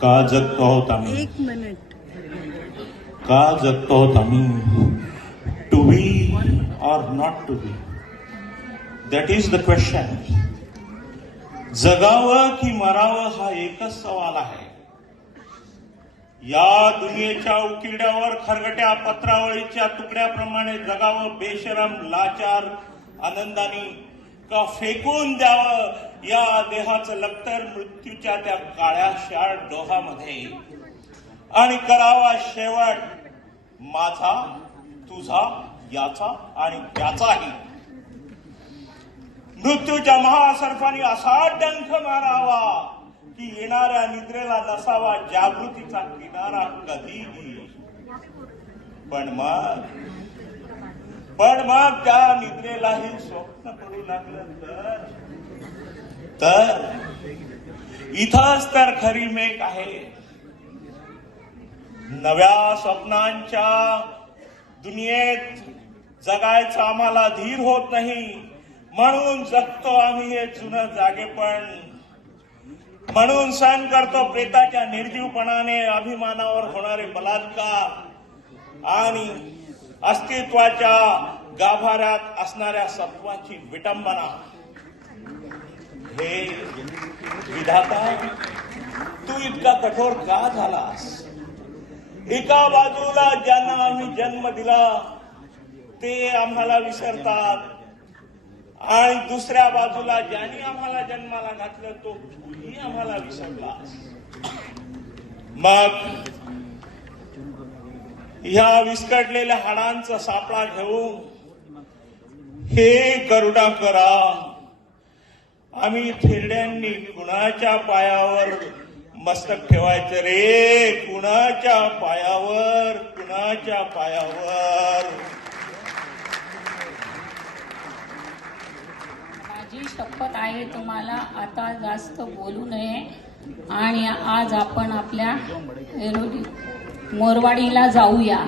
का जगतो आहोत आम्ही? एक मिनिट. का जगतो आहोत आम्ही? To be or not to be, that is the question. जगावं की मरावं हा एकच सवाल आहे. या दुनियेच्या उकिरड्यावर खरगट्या पत्रावळीच्या तुकड्याप्रमाणे जगावं बेशरम, लाचार, आनंदानी, का फेकून द्यावं या देहाचं लक्तर मृत्यूच्या त्या काळ्या शाळ डोहामध्ये आणि करावा शेवट माझा, तुझा, याचा आणि त्याचाही. मृत्यूच्या महासर्पाने असा डंख मारावा की येणाऱ्या निद्रेला नसावा जागृतीचा किनारा कधीही. पण मग त्या निद्रेलाही स्वप्न पडू लागलं तर इथंच तर खरी मेघ आहे. नव्या स्वप्नांच्या दुनियेत जगायचं आम्हाला धीर होत नाही, म्हणून जगतो आम्ही हे जुनं जागेपण. म्हणून सहन करतो प्रेताच्या निर्जीवपणाने अभिमानावर होणारे बलात्कार आणि अस्तित्वाच्या गाभाऱ्यात असणाऱ्या सत्वाची विटंबना. हे विधाता, तू इतका कठोर का झालास? एका बाजूला ज्यांना आम्ही जन्म दिला ते आम्हाला विसरतात आणि दुसऱ्या बाजूला ज्यांनी आम्हाला जन्माला घातलं तो तूही आम्हाला विसरलास. मग ह्या विस्कटलेल्या हाडांचा सापळा घेऊन हे गरुडा करा, आम्ही थेरड्यांनी कुणाच्या पायावर मस्तक ठेवायचं रे? कुणाच्या पायावर? कुणाच्या पायावर? माझी शपथ आहे तुम्हाला आता जास्त बोलू नये आणि आज आपण आपल्या मोरवाडीला जाऊया.